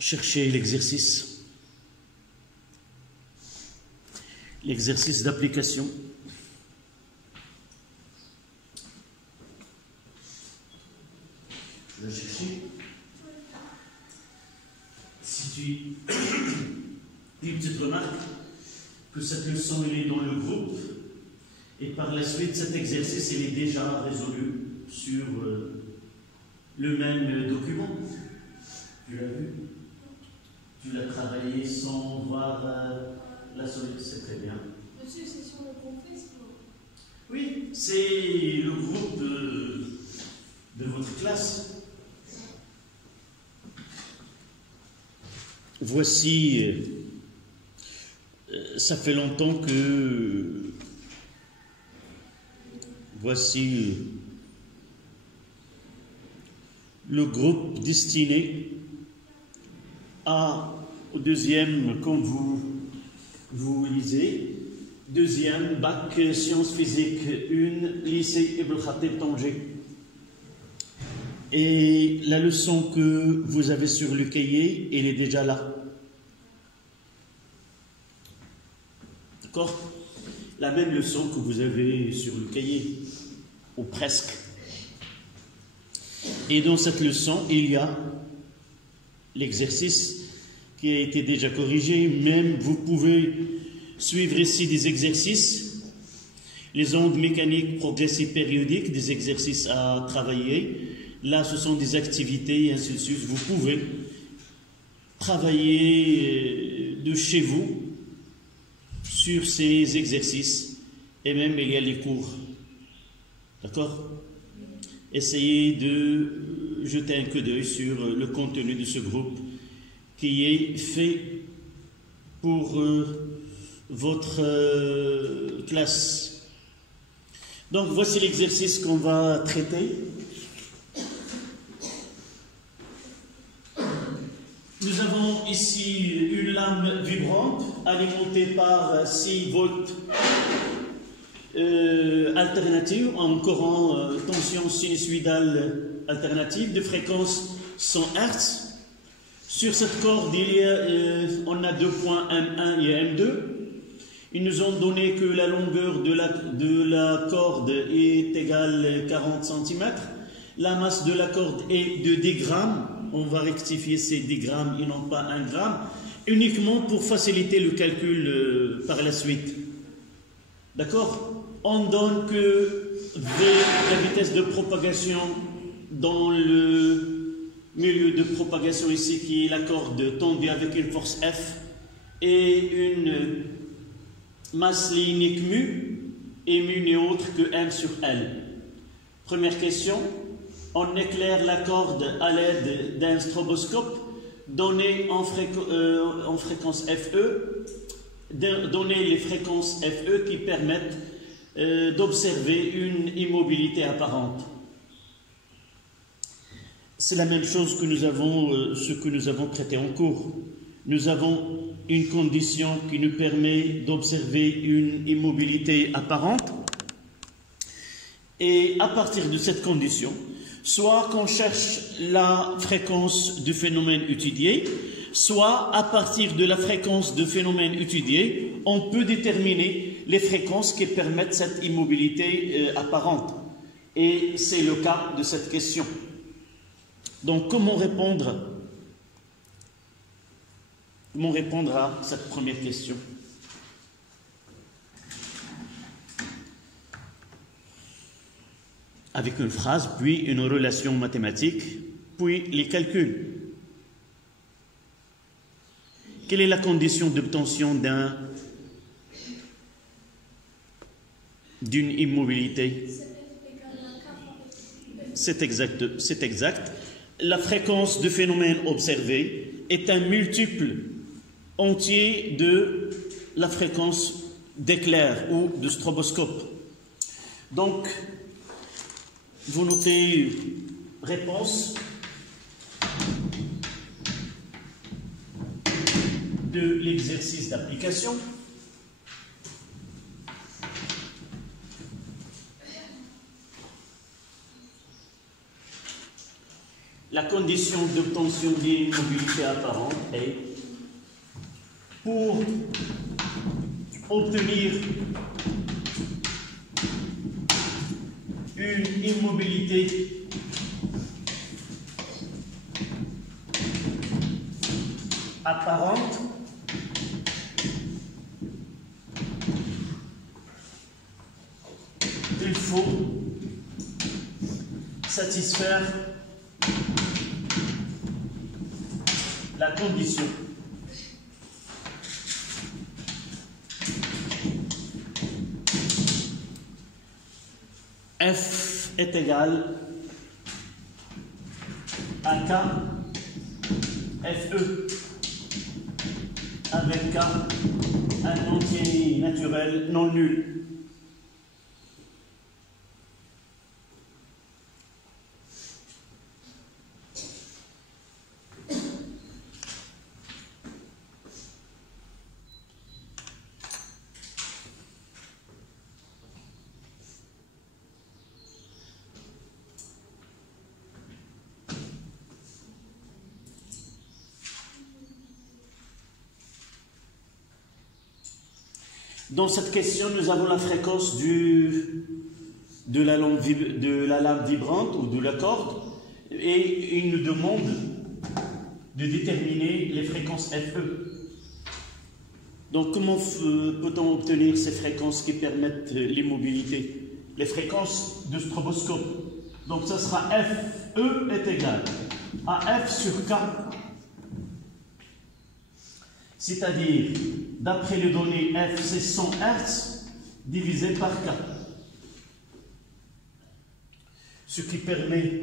chercher l'exercice d'application. Je vais chercher. Si tu une petite remarque, que cette leçon elle est dans le groupe, et par la suite cet exercice il est déjà résolu sur le même document. Tu l'as vu? Tu l'as travaillé sans voir la solution, c'est très bien. Monsieur, c'est sur le contexte? Oui, c'est le groupe de votre classe. Voici, ça fait longtemps que, voici le groupe destiné au deuxième, comme vous lisez, deuxième bac sciences physiques 1, lycée Ibn Khatib Tanger. Et la leçon que vous avez sur le cahier, elle est déjà là. D'accord? La même leçon que vous avez sur le cahier, ou presque. Et dans cette leçon, il y a l'exercice qui a été déjà corrigé. Même vous pouvez suivre ici des exercices, les ondes mécaniques progressives périodiques, des exercices à travailler. Là, ce sont des activités et ainsi de suite. Vous pouvez travailler de chez vous sur ces exercices. Et même, il y a les cours. D'accord? Essayez de jeter un coup d'œil sur le contenu de ce groupe qui est fait pour votre classe. Donc, voici l'exercice qu'on va traiter. Nous avons ici une lame vibrante alimentée par 6 volts alternative en courant tension sinusoïdale alternative de fréquence 100 Hz. Sur cette corde, on a 2 points M1 et M2. Ils nous ont donné que la longueur de la corde est égale à 40 cm. La masse de la corde est de 10 grammes. On va rectifier ces 10 grammes et non pas 1 gramme, uniquement pour faciliter le calcul par la suite. D'accord? On donne que la vitesse de propagation dans le milieu de propagation ici, qui est la corde tendue avec une force F, et une masse linéaire mu, et mu n'est autre que M sur L. Première question. On éclaire la corde à l'aide d'un stroboscope donné en fréquence FE, donner les fréquences FE qui permettent d'observer une immobilité apparente. C'est la même chose que ce que nous avons traité en cours. Nous avons une condition qui nous permet d'observer une immobilité apparente. Et à partir de cette condition, soit qu'on cherche la fréquence du phénomène étudié, soit à partir de la fréquence du phénomène étudié, on peut déterminer les fréquences qui permettent cette immobilité apparente. Et c'est le cas de cette question. Donc, comment répondre à cette première question? Avec une phrase, puis une relation mathématique, puis les calculs. Quelle est la condition d'obtention d'une immobilité? C'est exact. La fréquence du phénomène observé est un multiple entier de la fréquence d'éclair ou de stroboscope. Donc, vous notez réponse de l'exercice d'application. la condition d'obtention d'immobilité apparente est pour obtenir une immobilité apparente, il faut satisfaire la condition F est égal à K FE avec K un entier naturel non nul. Dans cette question, nous avons la fréquence de la lame vibrante ou de la corde et il nous demande de déterminer les fréquences FE. Donc comment peut-on obtenir ces fréquences qui permettent l'immobilité? Les fréquences de stroboscope. Donc ça sera FE est égal à F sur K. C'est-à-dire, d'après les données F, c'est 100 Hz divisé par K. Ce qui permet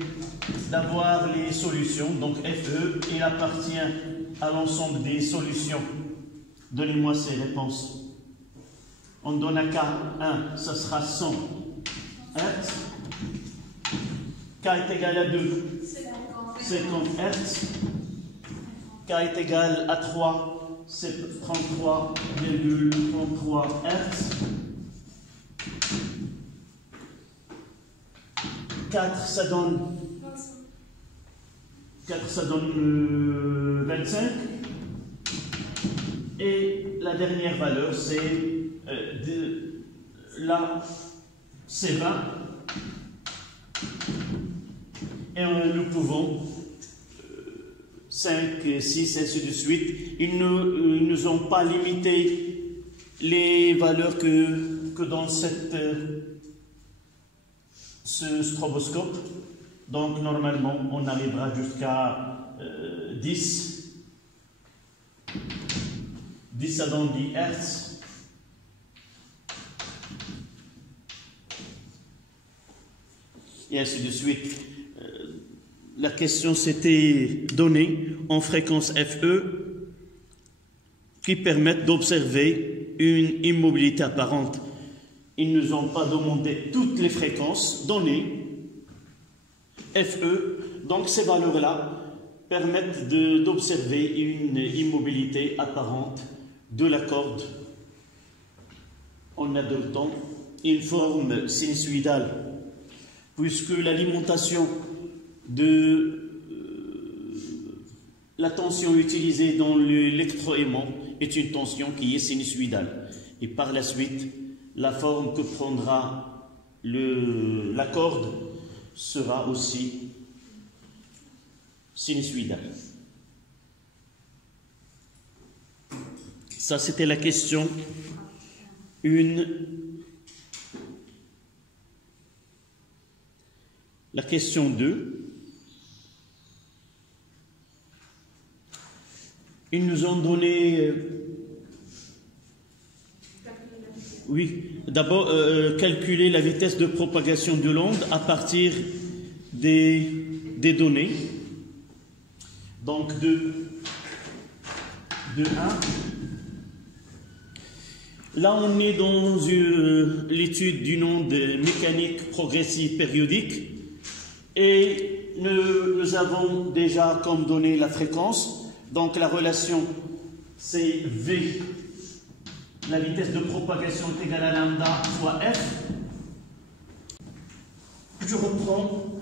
d'avoir les solutions. Donc FE, il appartient à l'ensemble des solutions. Donnez-moi ces réponses. On donne à K1, ça sera 100 Hz. K est égal à 2, 50 Hz. K est égal à 3. C'est 33,33 Hz. 4, ça donne 25. Et la dernière valeur, c'est là, c'est 20. Et nous pouvons 5, 6, ainsi de suite. Ils ne nous ont pas limité les valeurs que dans ce stroboscope. Donc, normalement, on arrivera jusqu'à 10. 10, ça donne 10 Hz. Et ainsi de suite. La question s'était donnée en fréquence FE qui permettent d'observer une immobilité apparente. Ils ne nous ont pas demandé toutes les fréquences données FE. Donc ces valeurs-là permettent d'observer une immobilité apparente de la corde en adoptant une forme sinusoïdale, puisque l'alimentation de la tension utilisée dans l'électroaimant est une tension qui est sinusoïdale. Et par la suite, la forme que prendra la corde sera aussi sinusoïdale. Ça, c'était la question 1. La question 2. Ils nous ont donné... oui, d'abord, calculer la vitesse de propagation de l'onde à partir des données. Donc, de 1. Là, on est dans l'étude d'une onde mécanique progressive périodique. Et nous avons déjà comme donnée la fréquence. Donc la relation, c'est V, la vitesse de propagation est égale à lambda fois F. Je reprends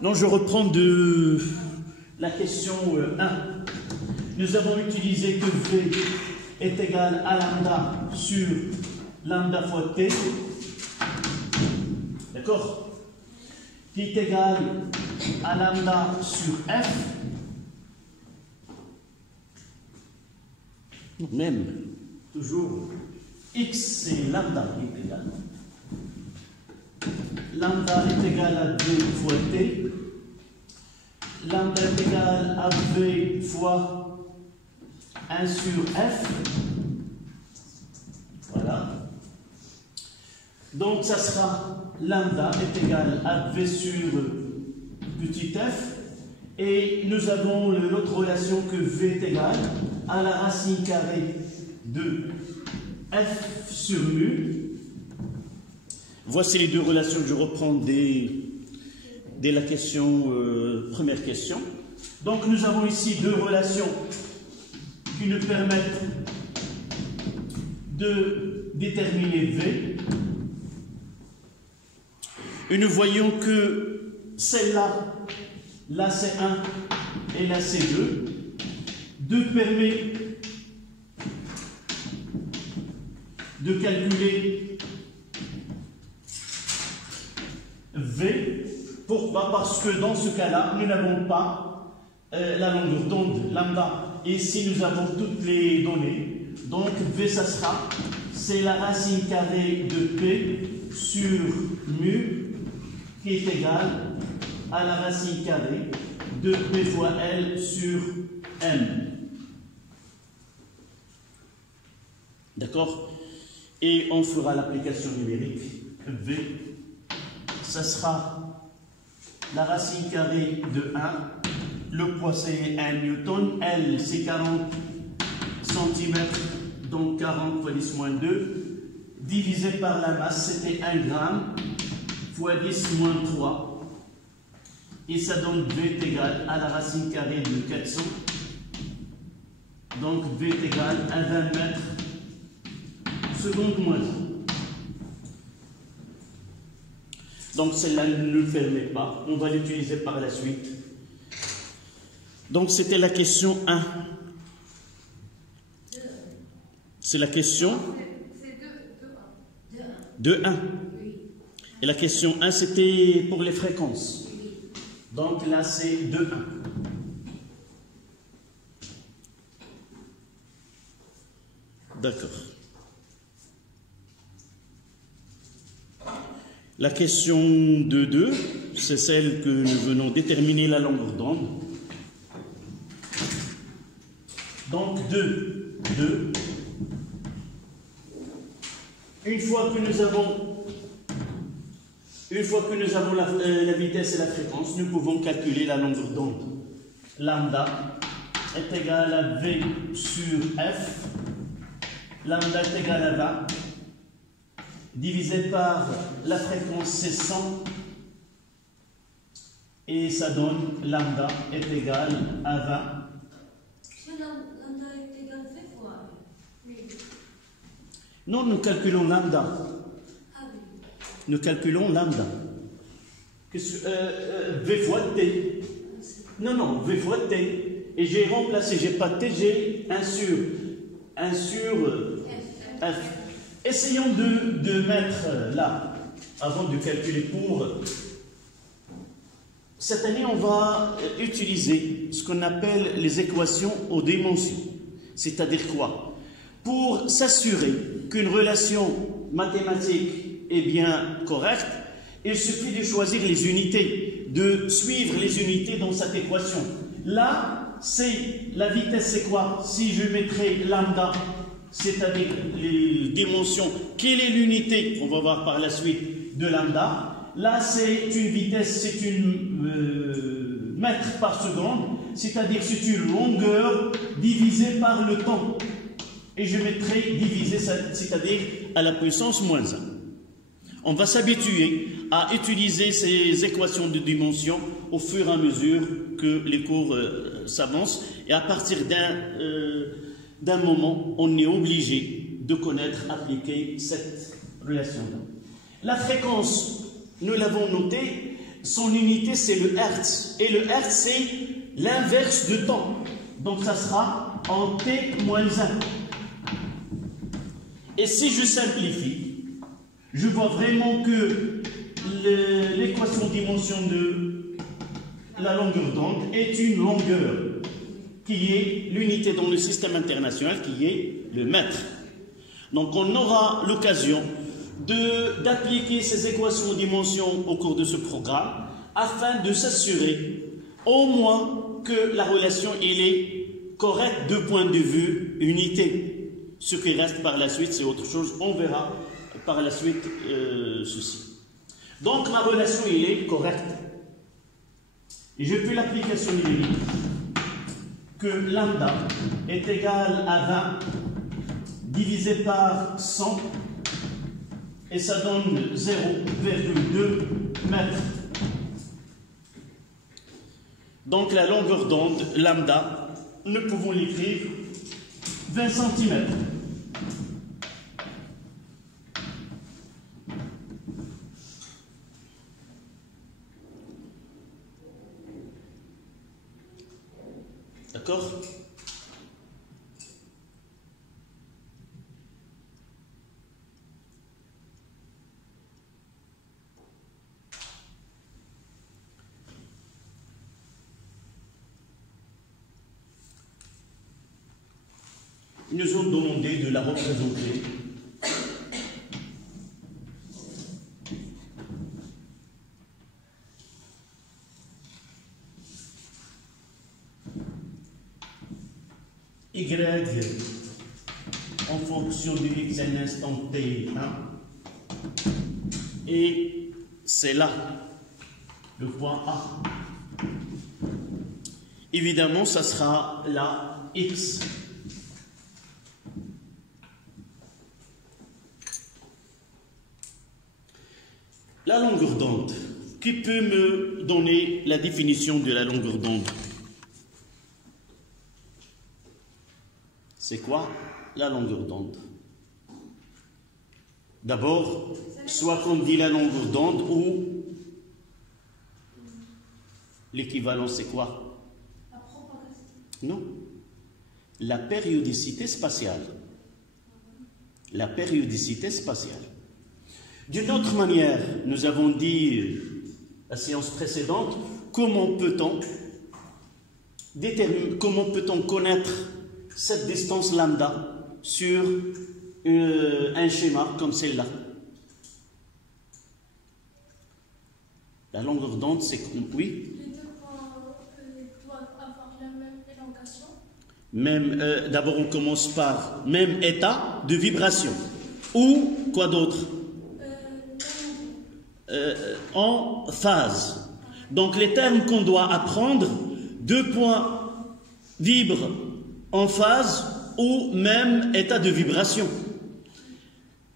Non, je reprends de la question 1. Nous avons utilisé que V est égal à lambda sur lambda fois T. D'accord? Qui est égal à lambda sur F. Même, toujours, X c'est lambda qui est égal. Lambda est égal à 2 fois T. Lambda est égal à V fois 1 sur F. Voilà. Donc, ça sera lambda est égal à V sur petit f. Et nous avons l'autre relation que V est égal à la racine carrée de F sur mu. Voici les deux relations que je reprends dès la question, première question. Donc nous avons ici deux relations qui nous permettent de déterminer V. Et nous voyons que celle-là, là c'est 1 et là c'est 2. 2 permet de calculer V. Pourquoi? Parce que dans ce cas-là, nous n'avons pas la longueur d'onde lambda. Et ici, nous avons toutes les données. Donc, V, ça sera, c'est la racine carrée de P sur mu, qui est égale à la racine carrée de P fois L sur M. D'accord? Et on fera l'application numérique. V, ça sera la racine carrée de 1, le poids c'est 1 newton, L c'est 40 cm, donc 40 fois 10 moins 2, divisé par la masse, c'était 1 gramme, fois 10 moins 3, et ça donne V est égal à la racine carrée de 400, donc V est égal à 20 mètres seconde moins 1. Donc celle-là ne le permet pas. On va l'utiliser par la suite. Donc c'était la question 1. C'est la question C'est 2-1. Et la question 1, c'était pour les fréquences. Donc là, c'est 2-1. D'accord. La question 2-2, c'est celle que nous venons déterminer la longueur d'onde. Donc 2, 2. Une fois que nous avons la vitesse et la fréquence, nous pouvons calculer la longueur d'onde. Lambda est égal à V sur F. Lambda est égal à 20. Divisé par la fréquence, c'est 100. Et ça donne lambda est égal à 20. lambda est égal à V fois. Oui. Non, nous calculons lambda. Ah oui. Nous calculons lambda. V fois T. Non, V fois T. Et j'ai remplacé, j'ai pas T, j'ai 1 sur F. Essayons de mettre là, avant de calculer pour... Cette année, on va utiliser ce qu'on appelle les équations aux dimensions. C'est-à-dire quoi? Pour s'assurer qu'une relation mathématique est bien correcte, il suffit de choisir les unités, de suivre les unités dans cette équation. Là, c'est la vitesse, c'est quoi? Si je mettrais lambda, c'est-à-dire les dimensions, quelle est l'unité, on va voir par la suite, de lambda. Là, c'est une vitesse, c'est une mètre par seconde, c'est-à-dire c'est une longueur divisée par le temps. Et je mettrai divisé, c'est-à-dire à la puissance moins 1. On va s'habituer à utiliser ces équations de dimension au fur et à mesure que les cours s'avancent. Et à partir d'un moment, on est obligé de connaître, appliquer cette relation-là. La fréquence, nous l'avons noté, son unité c'est le Hertz. Et le Hertz c'est l'inverse de temps. Donc ça sera en T-1. Et si je simplifie, je vois vraiment que l'équation dimension de la longueur d'onde est une longueur qui est l'unité dans le système international, qui est le mètre. Donc on aura l'occasion d'appliquer ces équations aux dimensions au cours de ce programme afin de s'assurer au moins que la relation elle est correcte de point de vue unité. Ce qui reste par la suite, c'est autre chose. On verra par la suite ceci. Donc ma relation elle est correcte. Et je fais l'application numérique que lambda est égal à 20 divisé par 100 et ça donne 0,2 mètres. Donc la longueur d'onde lambda, nous pouvons l'écrire 20 cm. D'accord? Ils nous ont demandé de la représenter. Y en fonction de x un instant t1 et c'est là le point A. Évidemment, ça sera la x. La longueur d'onde. Qui peut me donner la définition de la longueur d'onde? C'est quoi la longueur d'onde? D'abord, soit qu'on dit la longueur d'onde ou l'équivalent, c'est quoi? La propagation. Non. La périodicité spatiale. La périodicité spatiale. D'une autre manière, nous avons dit la séance précédente, comment peut-on connaître cette distance lambda sur un schéma comme celle-là? La longueur d'onde, c'est oui. Les deux points doivent avoir la même élongation. D'abord, on commence par même état de vibration. Ou quoi d'autre? En phase. Donc les termes qu'on doit apprendre, deux points vibrent en phase ou même état de vibration.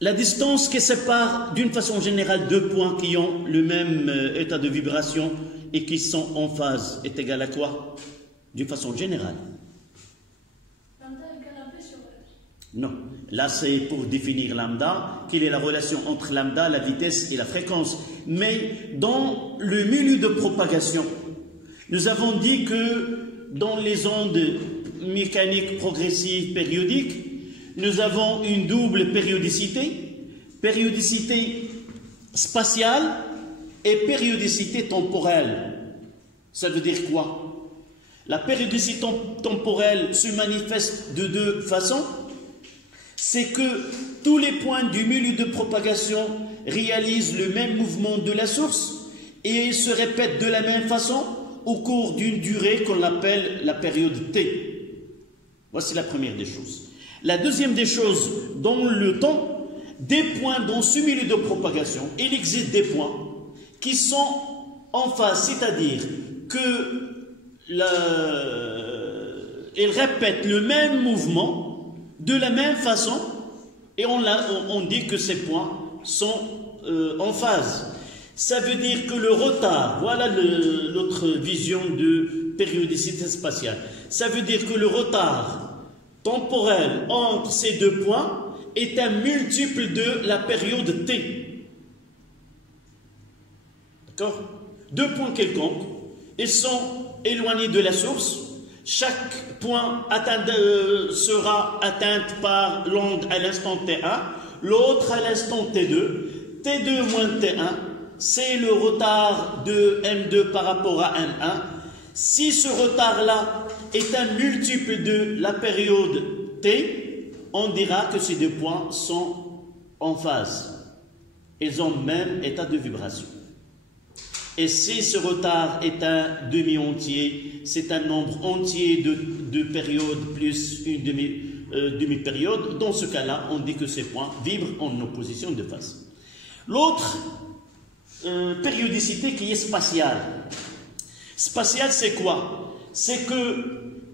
La distance qui sépare d'une façon générale deux points qui ont le même état de vibration et qui sont en phase est égale à quoi? D'une façon générale. Lambda égale à B sur L. Non. Là, c'est pour définir lambda, quelle est la relation entre lambda, la vitesse et la fréquence. Mais dans le milieu de propagation, nous avons dit que dans les ondes mécaniques progressives périodiques, nous avons une double périodicité, périodicité spatiale et périodicité temporelle. Ça veut dire quoi? La périodicité temporelle se manifeste de deux façons. C'est que tous les points du milieu de propagation réalisent le même mouvement de la source et se répètent de la même façon au cours d'une durée qu'on appelle la période T. Voici la première des choses. La deuxième des choses, dans le temps, des points dans ce milieu de propagation, il existe des points qui sont en phase, c'est-à-dire qu'ils répètent le même mouvement de la même façon, et on dit que ces points sont en phase. Ça veut dire que le retard, voilà notre vision de périodicité spatiale, ça veut dire que le retard temporel entre ces deux points est un multiple de la période T. D'accord? deux points quelconques, ils sont éloignés de la source, chaque point sera atteint par l'onde à l'instant T1, l'autre à l'instant T2, T2 moins T1, c'est le retard de M2 par rapport à M1. Si ce retard-là est un multiple de la période T, on dira que ces deux points sont en phase. Ils ont le même état de vibration. Et si ce retard est un demi-entier, c'est un nombre entier de périodes plus une demi-période, dans ce cas-là, on dit que ces points vibrent en opposition de phase. L'autre périodicité qui est spatiale. Spatiale, c'est quoi? C'est que,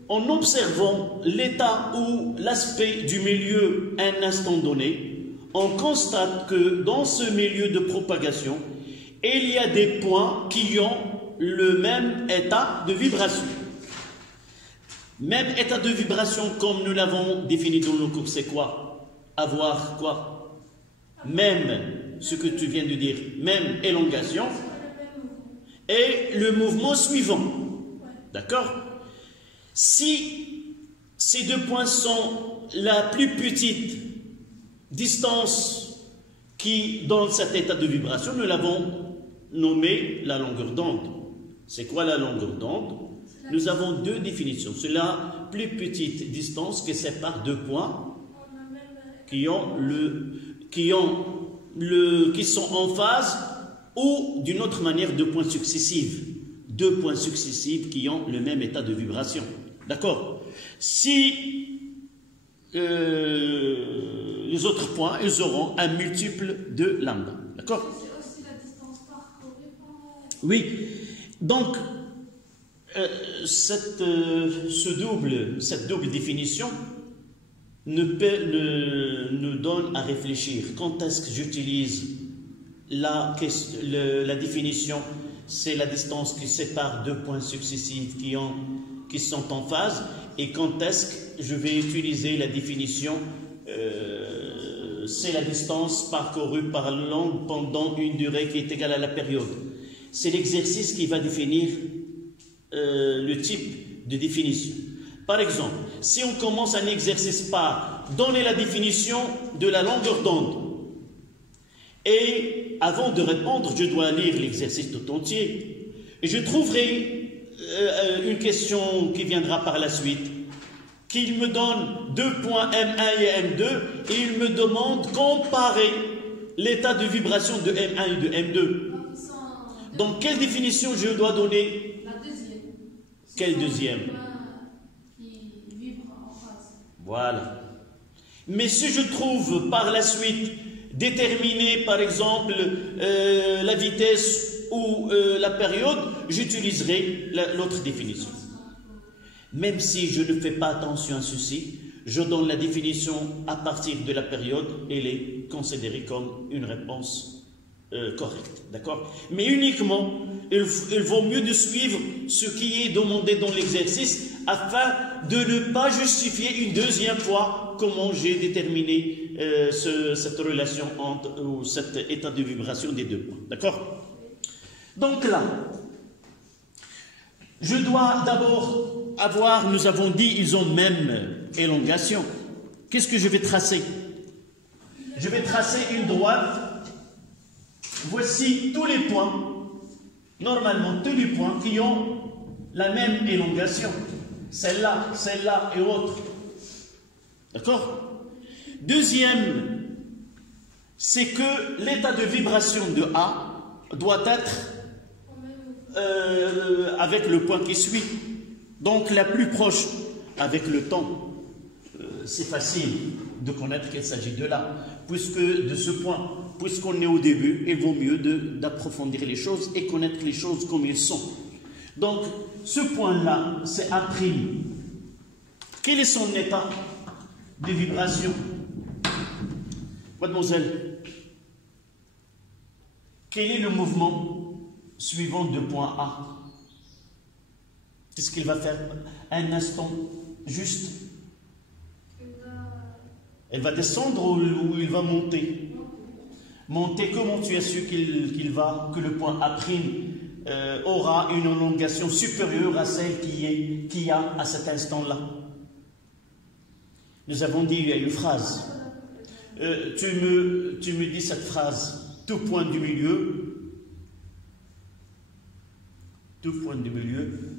en observant l'état ou l'aspect du milieu à un instant donné, on constate que dans ce milieu de propagation, il y a des points qui ont le même état de vibration. Même état de vibration comme nous l'avons défini dans le cours, c'est quoi? Avoir quoi? Même, ce que tu viens de dire, même élongation et le mouvement suivant. D'accord? Si ces deux points sont la plus petite distance qui donne cet état de vibration, nous l'avons nommé la longueur d'onde. C'est quoi la longueur d'onde? Nous avons deux définitions. C'est la plus petite distance qui sépare deux points qui sont en phase ou d'une autre manière deux points successifs. Deux points successifs qui ont le même état de vibration. D'accord? Si les autres points, ils auront un multiple de lambda. D'accord? C'est aussi la distance parcourue par... Oui. Donc, cette double définition nous donne à réfléchir. Quand est-ce que j'utilise la définition? C'est la distance qui sépare deux points successifs qui sont en phase. Et quand est-ce que je vais utiliser la définition? C'est la distance parcourue par l'onde pendant une durée qui est égale à la période. C'est l'exercice qui va définir le type de définition. Par exemple, si on commence un exercice par donner la définition de la longueur d'onde, et avant de répondre, je dois lire l'exercice tout entier, et je trouverai une question qui viendra par la suite, qui me donne deux points M1 et M2, et il me demande comparer l'état de vibration de M1 et de M2. Donc, quelle définition je dois donner? La deuxième. Quelle deuxième? Qui vibre en phase. Voilà. Mais si je trouve par la suite déterminer, par exemple, la vitesse ou la période, j'utiliserai l'autre définition. Même si je ne fais pas attention à ceci, je donne la définition à partir de la période, elle est considérée comme une réponse correcte, d'accord? Mais uniquement, il vaut mieux de suivre ce qui est demandé dans l'exercice afin de ne pas justifier une deuxième fois comment j'ai déterminé cette relation ou cet état de vibration des deux points, d'accord? Donc là, je dois d'abord avoir, nous avons dit, ils ont même élongation. Qu'est-ce que je vais tracer? Je vais tracer une droite. Voici tous les points, normalement tous les points qui ont la même élongation. Celle-là et autres. D'accord? Deuxième, c'est que l'état de vibration de A doit être avec le point qui suit. Donc la plus proche avec le temps. C'est facile de connaître qu'il s'agit de là, puisque de ce point, puisqu'on est au début, il vaut mieux d'approfondir les choses et connaître les choses comme ils sont. Donc, ce point-là, c'est A'. Quel est son état de vibration? Mademoiselle, quel est le mouvement suivant de point A? Qu'est-ce qu'il va faire un instant juste? Elle va descendre ou il va monter? Monter, comment tu as su que le point A' aura une élongation supérieure à celle qu'il y a à cet instant-là. Nous avons dit, il y a une phrase. Tu me dis cette phrase, tout point du milieu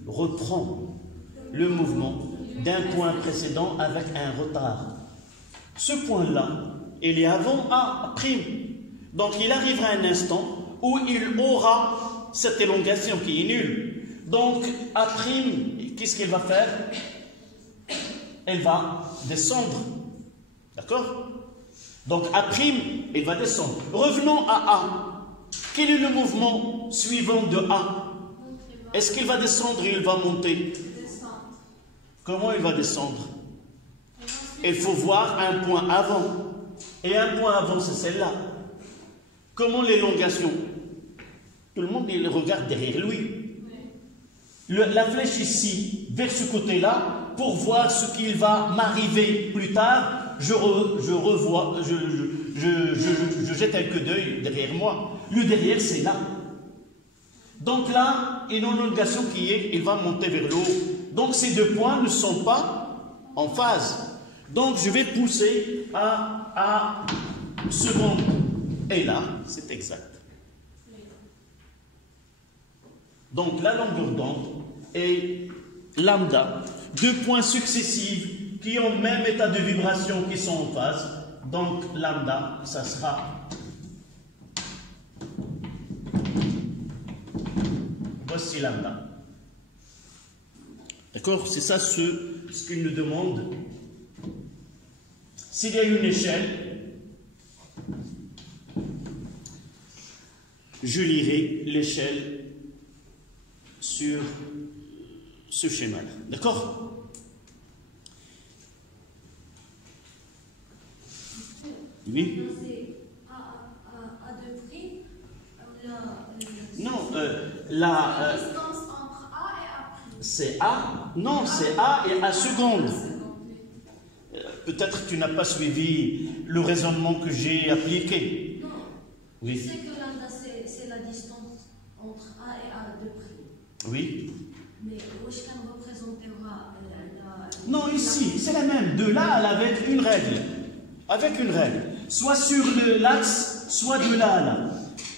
reprend le mouvement d'un point précédent avec un retard. Ce point-là, il est avant A'. Donc il arrivera un instant où il aura cette élongation qui est nulle. Donc A', qu'est-ce qu'elle va faire? Elle va descendre. D'accord? Donc A', elle va descendre. Revenons à A. Quel est le mouvement suivant de A? Est-ce qu'il va descendre ou il va monter? Comment il va descendre? Il faut voir un point avant. Et un point avant, c'est celle-là. Comment l'élongation? Tout le monde il regarde derrière lui. La flèche ici, vers ce côté-là, pour voir ce qu'il va m'arriver plus tard, je jette un coup d'œil derrière moi. Le derrière, c'est là. Donc là, une élongation qui est, il va monter vers le haut. Donc ces deux points ne sont pas en phase. Donc je vais pousser à seconde. Et là, c'est exact. Donc la longueur d'onde est lambda, deux points successifs qui ont le même état de vibration qui sont en phase. Donc lambda, ça sera... Voici lambda. D'accord? C'est ça ce qu'il nous demande. S'il y a une échelle, je lirai l'échelle sur ce schéma-là. D'accord? Oui? Non, la distance entre A et A'. C'est A? Non, c'est A et A seconde. Peut-être que tu n'as pas suivi le raisonnement que j'ai appliqué. Non. Oui. Tu sais que lambda, c'est la distance entre A et A'. Oui. Mais Weshkan représentera la... Non, ici, c'est la même. De là avec une règle. Avec une règle. Soit sur l'axe, soit de là à là.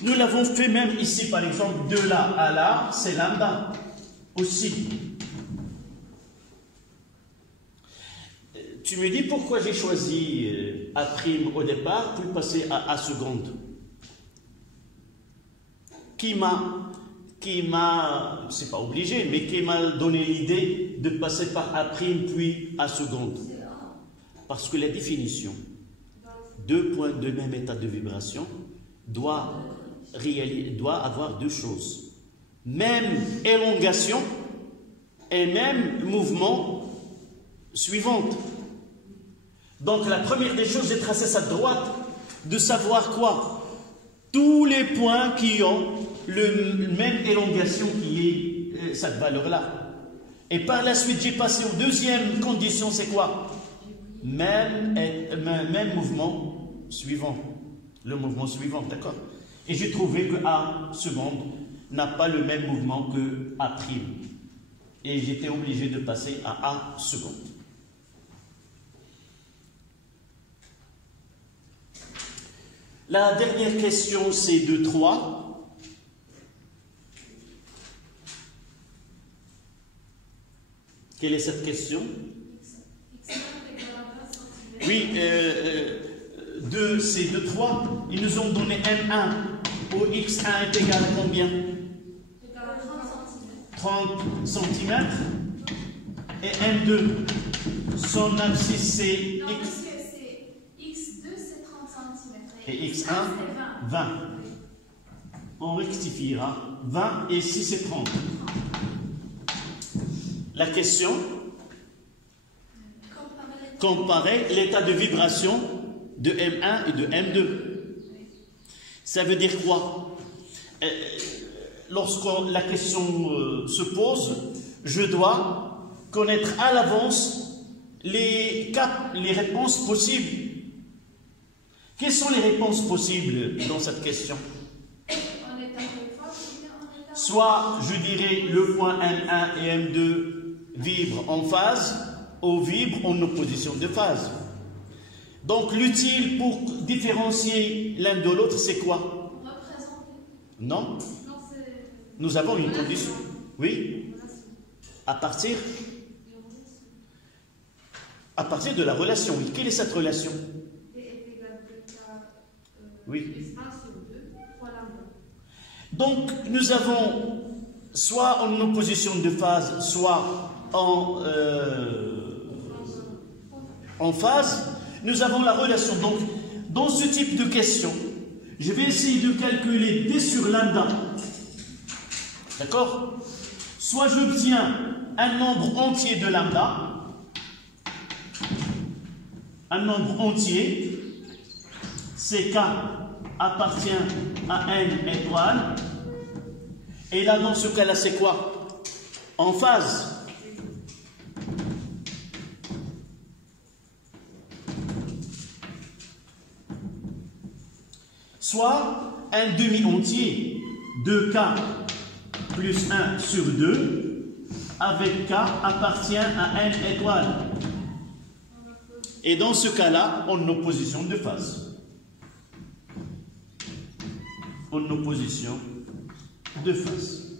Nous l'avons fait même ici, par exemple, de là à là, c'est lambda aussi. Tu me dis pourquoi j'ai choisi A' au départ, puis passer à A seconde. Qui m'a, c'est pas obligé, mais qui m'a donné l'idée de passer par A' puis A seconde. Parce que la définition, deux points de même état de vibration, doit avoir deux choses. Même élongation et même mouvement suivante. Donc la première des choses, j'ai tracé cette droite, de savoir quoi? Tous les points qui ont le même élongation qui est cette valeur-là. Et par la suite, j'ai passé aux deuxième condition, c'est quoi? Même mouvement suivant. Le mouvement suivant, d'accord? Et j'ai trouvé que A seconde n'a pas le même mouvement que A'. Et j'étais obligé de passer à A seconde. La dernière question, c'est de 3. Quelle est cette question? Oui, 2, c'est de 3. Ils nous ont donné M1 où X1 est égal à combien? 30 cm. Et M2, son abscisse c'est X. X2 c'est 30 cm. Et X1, 20. On rectifiera. 20 et ici c'est 30. La question? Comparer l'état de vibration de M1 et de M2. Ça veut dire quoi? Lorsque la question se pose, je dois connaître à l'avance les réponses possibles. Quelles sont les réponses possibles dans cette question? En état de phase ou bien en état soit je dirais le point M1 et M2 vibrent en phase ou vibrent en opposition de phase. Donc l'utile pour différencier l'un de l'autre, c'est quoi? Non. Nous avons une condition. Oui. À partir de la relation. Oui. Quelle est cette relation? Oui. Donc nous avons soit en opposition de phase, soit en phase. Nous avons la relation. Donc dans ce type de question, je vais essayer de calculer D sur lambda. D'accord? Soit j'obtiens un nombre entier de lambda, un nombre entier, CK appartient à n étoile, et là dans ce cas-là c'est quoi? En phase. Soit un demi-entier, 2K plus 1 sur 2, avec K appartient à n étoile. Et dans ce cas-là, en opposition de phase. En opposition de phase.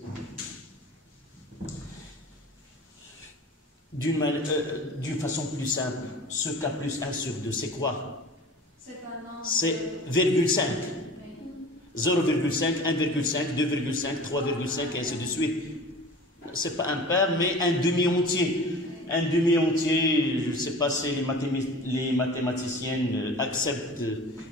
D'une façon plus simple, ce K plus 1 sur 2, c'est quoi? C'est 0,5. 0,5, 1,5, 2,5, 3,5 et ainsi de suite. Ce n'est pas un pair, mais un demi-entier. Un demi-entier, je ne sais pas si les mathématiciennes acceptent,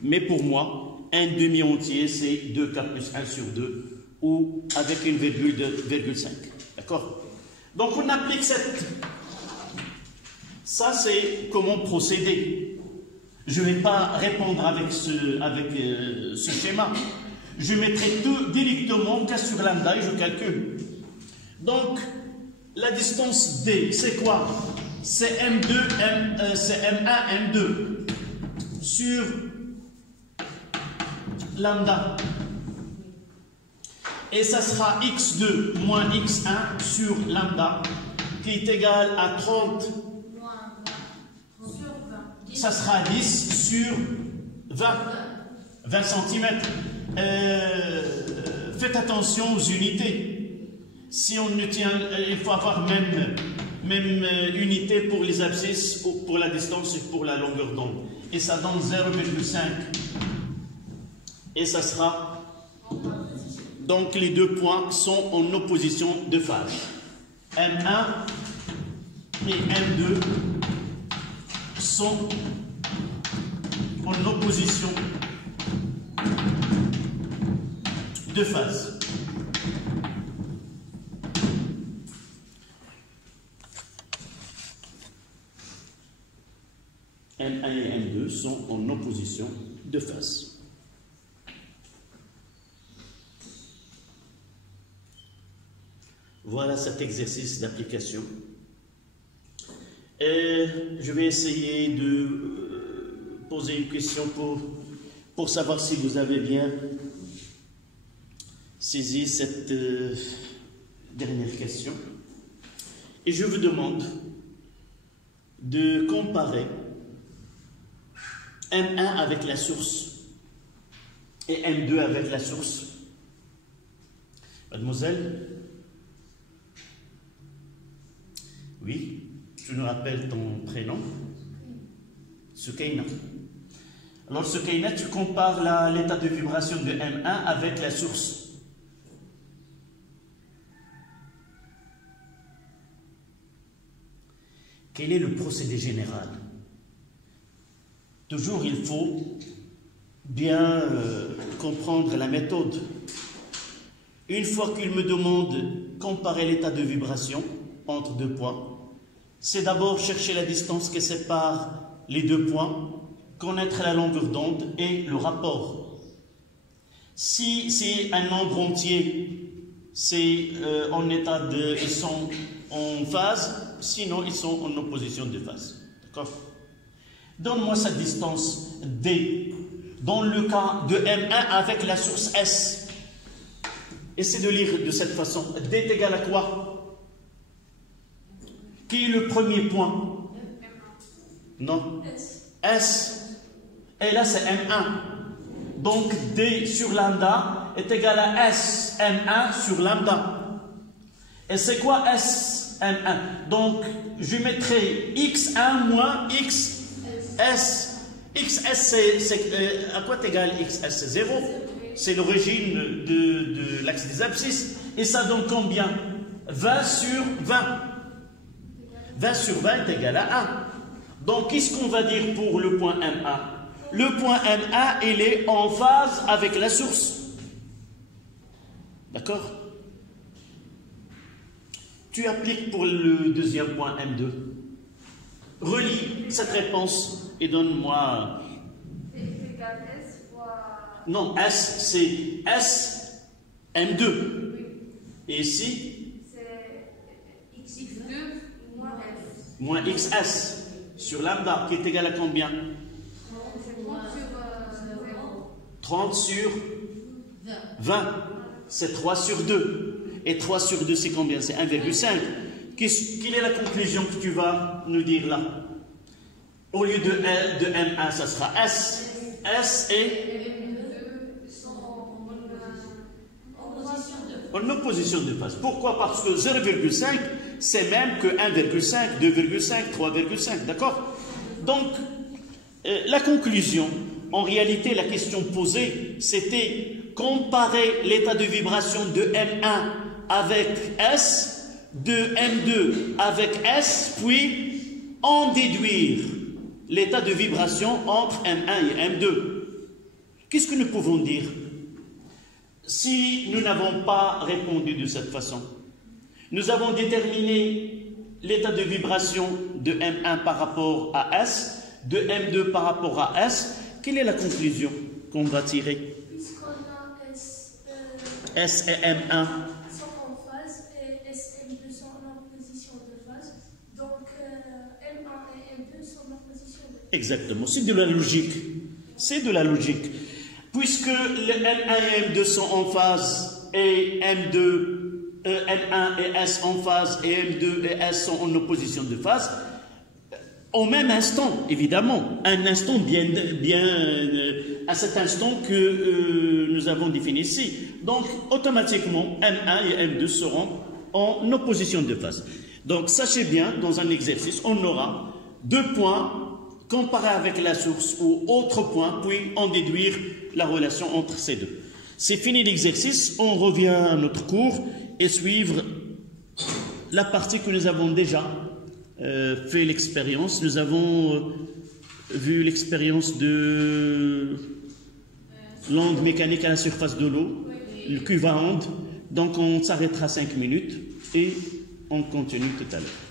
mais pour moi, un demi-entier, c'est 2K plus 1 sur 2, ou avec une virgule de 0,5. D'accord? Donc on applique cette... Ça, c'est comment procéder. Je ne vais pas répondre avec ce schéma. Je mettrai tout directement K sur lambda et je calcule. Donc, la distance D, c'est quoi? C'est c'est M1, M2 sur lambda. Et ça sera X2 moins X1 sur lambda, qui est égal à 30. Ça sera 10 sur 20 cm. Faites attention aux unités. Si on ne tient, il faut avoir même unité pour les abscisses, pour la distance et pour la longueur d'onde. Et ça donne 0,5. Et ça sera... Donc les deux points sont en opposition de phase. M1 et M2 sont en opposition de phase. M1 et M2 sont en opposition de phase. Voilà cet exercice d'application. Et je vais essayer de poser une question pour savoir si vous avez bien saisi cette dernière question. Et je vous demande de comparer M1 avec la source et M2 avec la source. Mademoiselle? Oui, tu nous rappelles ton prénom? Soukaina. Alors, Soukaina, tu compares l'état de vibration de M1 avec la source. Quel est le procédé général? Toujours, il faut bien comprendre la méthode. Une fois qu'il me demande de comparer l'état de vibration entre deux points, c'est d'abord chercher la distance qui sépare les deux points, connaître la longueur d'onde et le rapport. Si c'est un nombre entier, c'est en état de... Ils sont en phase, sinon ils sont en opposition de phase. D'accord? Donne-moi cette distance D, dans le cas de M1 avec la source S. Essaie de lire de cette façon. D est égal à quoi? Qui est le premier point? Non. S. Et là, c'est M1. Donc, D sur lambda est égal à S M1 sur lambda. Et c'est quoi S M1? Donc, je mettrai X1 moins XS. XS, c'est à quoi t'égale XS? C'est 0. C'est l'origine de l'axe des abscisses. Et ça donne combien? 20 sur 20. 20 sur 20 est égal à 1. Donc, qu'est-ce qu'on va dire pour le point M1? Le point M1, il est en phase avec la source. D'accord? Tu appliques pour le deuxième point M2. Relis cette réponse et donne-moi... C'est égal S fois... Non, S, c'est S M2. Oui. Et ici? C'est X2 moins S. Moins XS sur lambda, qui est égal à combien? 30 sur 20. C'est 3 sur 2. Et 3 sur 2, c'est combien? C'est 1,5. Quelle est la conclusion que tu vas nous dire là? Au lieu de M1, ça sera S. S et en opposition de phase. Pourquoi? Parce que 0,5, c'est même que 1,5, 2,5, 3,5. D'accord? Donc, la conclusion, en réalité, la question posée, c'était comparer l'état de vibration de M1 avec S, de M2 avec S, puis en déduire l'état de vibration entre M1 et M2. Qu'est-ce que nous pouvons dire? Si nous n'avons pas répondu de cette façon, nous avons déterminé l'état de vibration de M1 par rapport à S, de M2 par rapport à S. Quelle est la conclusion qu'on va tirer? Puisqu'on a S, S et M1 sont en phase et S et M2 sont en opposition de phase, donc M1 et M2 sont en opposition de phase. Exactement, c'est de la logique. C'est de la logique. Puisque les M1 et M2 sont en phase et M1 et S en phase et M2 et S sont en opposition de phase, au même instant, évidemment, un instant bien à cet instant que nous avons défini ici. Donc, automatiquement, M1 et M2 seront en opposition de phase. Donc, sachez bien, dans un exercice, on aura 2 points comparés avec la source ou autre point, puis en déduire la relation entre ces deux. C'est fini l'exercice, on revient à notre cours et suivre la partie que nous avons déjà fait l'expérience. Nous avons vu l'expérience de l'onde mécanique à la surface de l'eau, le cuve à onde. Donc on s'arrêtera 5 minutes et on continue tout à l'heure.